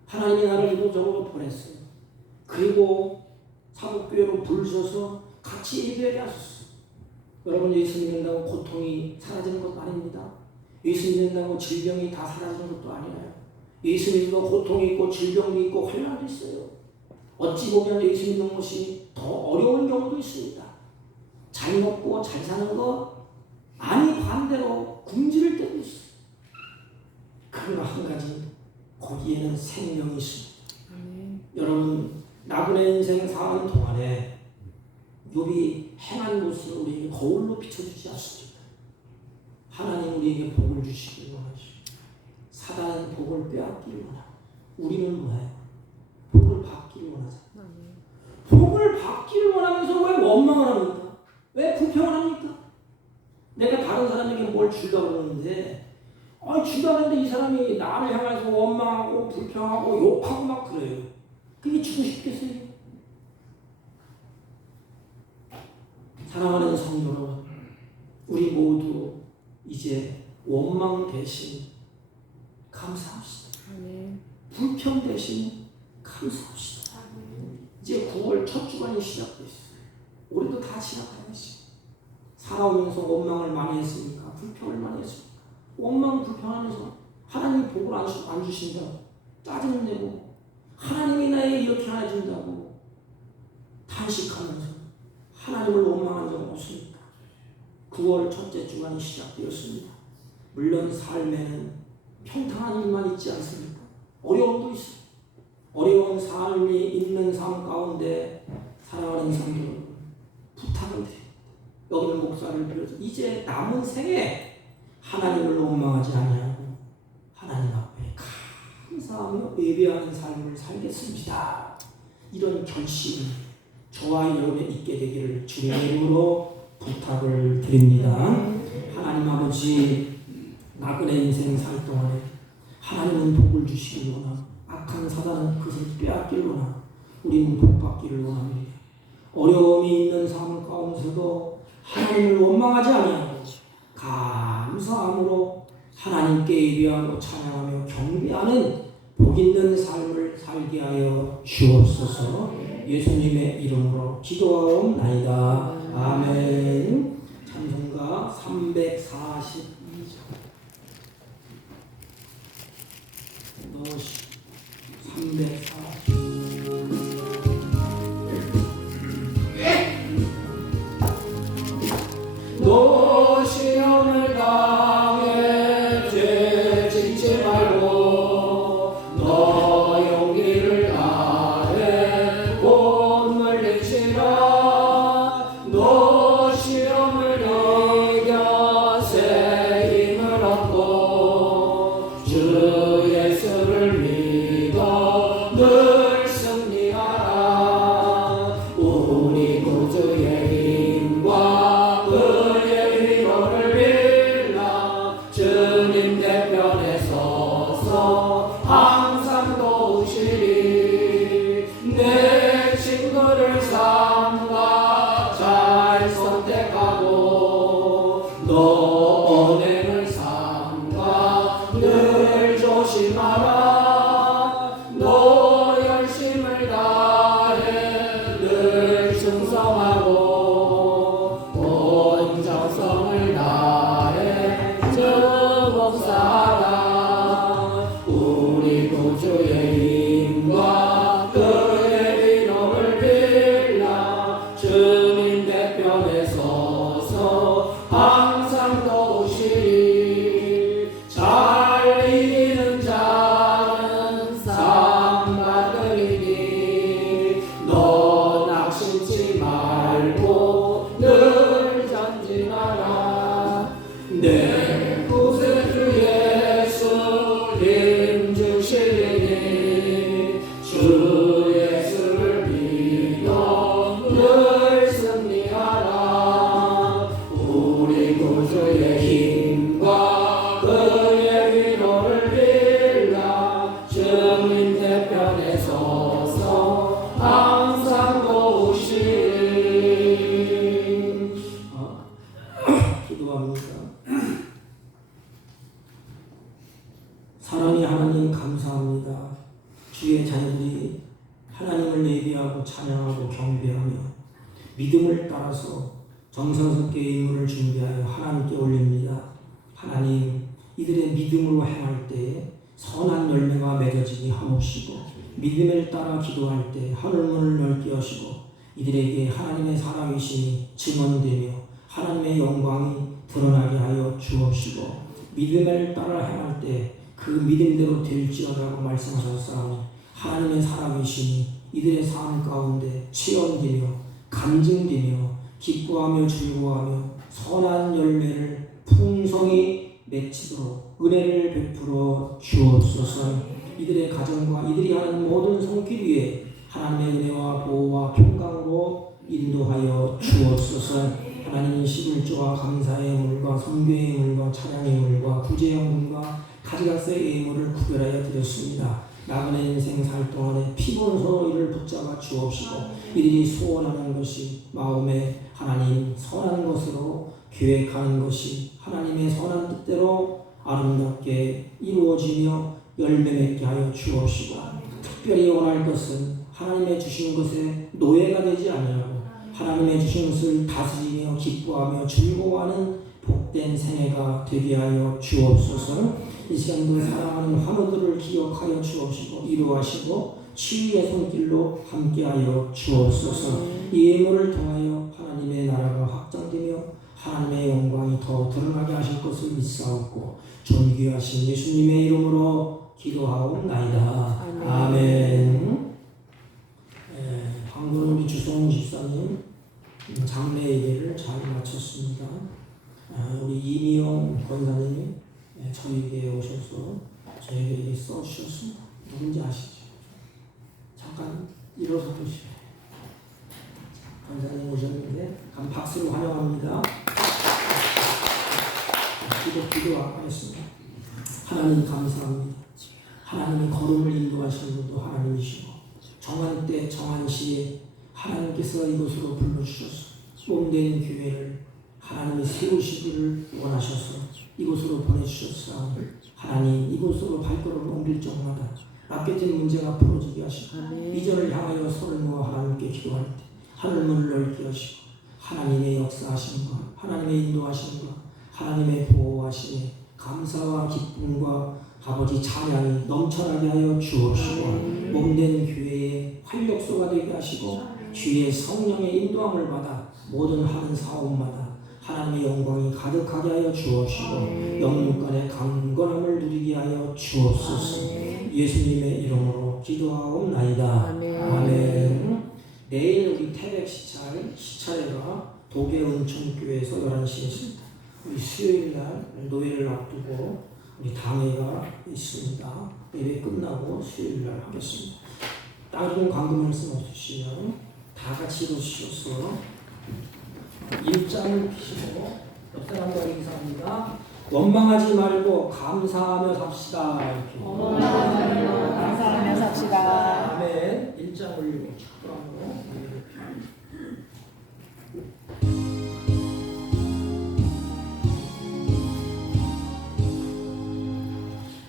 하나님이 나를 이곳저곳 보냈어요. 그리고 사복교회로 부르셔서 같이 예배하게 하셨어. 여러분 예수 믿는다고 고통이 사라지는 것도 아닙니다. 예수 믿는다고 질병이 다 사라지는 것도 아니에요. 예수 믿는다고 고통이 있고 질병도 있고 환난도 있어요. 어찌 보면 예수 믿는 것이 더 어려운 경우도 있습니다. 잘 먹고 잘 사는 것 아니 반대로 굶주릴 때도 있어요. 그러나 한 가지 거기에는 생명이 있습니다. 아멘. 여러분 나그네 인생 사는 동안에 욥이 행한 것을 우리에게 거울로 비춰주지 않습니까? 하나님 우리에게 복을 주시길 원하시고 사단은 복을 빼앗기를 원하고 우리는 뭐예요? 복을 받기를 원하잖아요. 아멘. 복을 받기를 원하면서 왜 원망을 합니까? 왜 불평을 합니까? 내가 다른 사람에게 뭘 주려고 그러는데 주려고 하는데 이 사람이 나를 향해서 원망하고 불평하고 욕하고 막 그래요. 그게 주고 싶겠어요? 사랑하는 성도 여러분, 우리 모두 이제 원망 대신 감사합시다. 아멘. 불평 대신 감사합시다. 이제 9월 첫 주간이 시작됐어요. 올해도 다 지나가야지. 살아오면서 원망을 많이 했으니까, 불평을 많이 했으니까, 원망 불평하면서 하나님이 복을 안 주신다고 짜증을 내고 하나님이 나에게 이렇게 안 해준다고 탄식하면서 하나님을 원망한 적 없습니까? 9월 첫째 주간이 시작되었습니다. 물론 삶에는 평탄한 일만 있지 않습니까? 어려움도 있어요. 어려운 삶이 있는 삶 가운데 사랑하는 성도들 부탁을 드립니다. 여기는 목사를 비롯해서 이제 남은 생에 하나님을 원망하지 아니하고 하나님 앞에 감사하며 예배하는 삶을 살겠습니다. 이런 결심 저와 여러분에 있게 되기를 주님의 이름으로 부탁을 드립니다. 하나님 아버지 나그네 인생 살 동안에 하나님은 복을 주시길 원하고 악한 사단은 그것을 빼앗기를 원하고 우리는 복받기를 원합니다. 어려움이 있는 삶 가운데서도 하나님을 원망하지 아니하고 감사함으로 하나님께 예배하고 찬양하며 경배하는 복 있는 삶을 살게 하여 주옵소서. 예수님의 이름으로 기도하옵나이다. 아멘. 찬송가 342장 넣으시 340 너 시험을 당해 죄 짓지 말고 너 용기를 다해 곧 물리치라. 너 시험을 이겨 새 힘을 얻고 주 예수를 믿어 늘 승리하라. 우리 구주의 힘과 그의 위로를 빌라. 주님 대편에 서서 항상 도우시리. 내 친구를 삼가 잘 선택하고 너 언행을 삼가 늘 조심하라. 너 열심을 다해 늘 충성하고 온 정성을 다해 주 봉사하라. 우리 구주의 힘과 그의 위로를 빌라. 주님 대편에 서서 항상 도우시리. 잘 이기는 자는 상 받으리니 너 낙심치 말고 늘 전진하라. 내 구세주 예수 힘 주시리니 주 예수를 믿어 늘 승리하라. 우리 구주의 힘과 그의 위로를 빌라. 주님 대편에 서서 항상 도우시리. 기도합니다. 사랑의 하나님 감사합니다. 주의 자녀들이 하나님을 예배하고 찬양하고 경배하며 믿음을 따라서 정성스럽게 임무를 준비하여 하나님께 올립니다. 하나님, 이들의 믿음으로 행할 때 선한 열매가 맺어지게 하옵시고 믿음을 따라 기도할 때 하늘문을 넓게 하시고 이들에게 하나님의 살아계심이 증언되며 하나님의 영광이 드러나게 하여 주옵시고 믿음을 따라 행할 때 그 믿음대로 될지어다라고 말씀하셨사오니 하나님의 살아계심이 이들의 삶 가운데 체험되며 간증되며 기뻐하며 즐거워하며 선한 열매를 풍성히 맺히도록 은혜를 베풀어 주옵소서. 이들의 가정과 이들이 하는 모든 손길 위에 하나님의 은혜와 보호와 평강으로 인도하여 주옵소서. 하나님 11조와 감사의 예물과 선교의 예물과 찬양의 예물과 구제의 예물과 가지각색 예물을 구별하여 드렸습니다. 나그네 인생 살 동안에 피곤서 이를 붙잡아 주옵시고 이들이 소원하는 것이 마음에 하나님 선한 것으로 계획하는 것이 하나님의 선한 뜻대로 아름답게 이루어지며 열매 맺게 하여 주옵시고 특별히 원할 것은 하나님의 주신 것에 노예가 되지 아니하고 하나님의 주신 것을 다스리며 기뻐하며 즐거워하는 복된 생애가 되게 하여 주옵소서. 이 시간도 사랑하는 환우들을 기억하여 주옵시고 이루하시고 치유의 손길로 함께하여 주옵소서. 이 예물을 통하여 하나님의 나라가 확장되며 하나님의 영광이 더 드러나게 하실 것을 믿사옵고 존귀하신 예수님의 이름으로 기도하옵나이다. 아멘. 방금 우리 주성훈 집사님 장례 예배를 잘 마쳤습니다. 우리 이미영 권사님이 저희에게 오셔서 저희에게 써주셨습니다. 누군지 아시죠? 잠깐 일어서 보시죠. 권사님 오셨는데 한 박수로 환영합니다. 기도하겠습니다. 하나님 감사합니다. 하나님이 걸음을 인도하시는 분도 하나님이시고 정한 때 정한 시에 하나님께서 이곳으로 불러주셔서 몸된 교회를 하나님이 세우시기를 원하셔서 이곳으로 보내주셨사오니 하나님 이곳으로 발걸음을 옮길 적마다 납게된 문제가 풀어지게 하시고 이전을 향하여 서를 모아 하나님께 기도할 때 하늘문을 넓게 하시고 하나님의 역사하심과 하나님의 인도하심과 하나님의 보호하심에 감사와 기쁨과 아버지 찬양이 넘쳐나게 하여 주옵시고 몸된 교회의 활력소가 되게 하시고 주의 성령의 인도함을 받아 모든 하는 사업마다 하나님의 영광이 가득하게 하여 주옵시고 영육간의 강건함을 누리게 하여 주옵소서. 예수님의 이름으로 기도하옵나이다. 아멘. 내일 우리 태백 시차례가 도계 은총교회에서 11시에 있습니다. 우리 수요일날 노예를 앞두고 우리 당회가 있습니다. 예배 끝나고 수요일날 하겠습니다. 다른 광고 말씀 없으시면 다 같이 일어서셔서 일장을 피시고 옆 사람과 인사합니다. 원망하지 말고 감사하며 삽시다. 이렇게. 원망하지 말고 감사하며 삽시다. 아멘. 일장 올리고 축도하고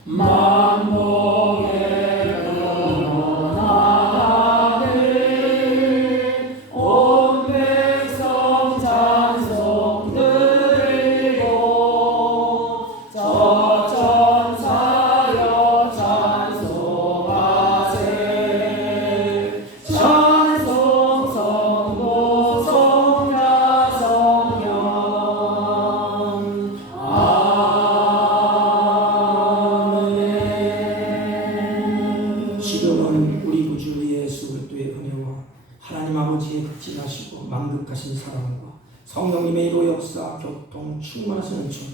만복의 근원하늘 온 백성 찬송 드리고 저천사여 찬송하세 찬송 성도 성자 성령 지금은 우리 구주 예수 그리스도의 은혜와 하나님 아버지의 극진하시고 만극하신 사랑과 성령님의 이로 역사 교통 충만하신 은총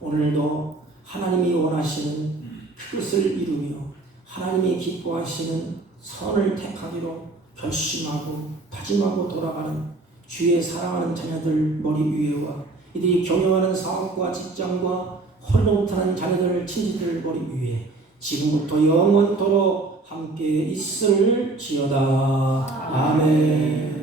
오늘도 하나님이 원하시는 그것을 이루며 하나님이 기뻐하시는 선을 택하기로 결심하고 다짐하고 돌아가는 주의 사랑하는 자녀들 머리 위에와 이들이 경영하는 사업과 직장과 홀로타는 자녀들 친지들 머리 위에 지금부터 영원토록 함께 있을지어다. 아멘.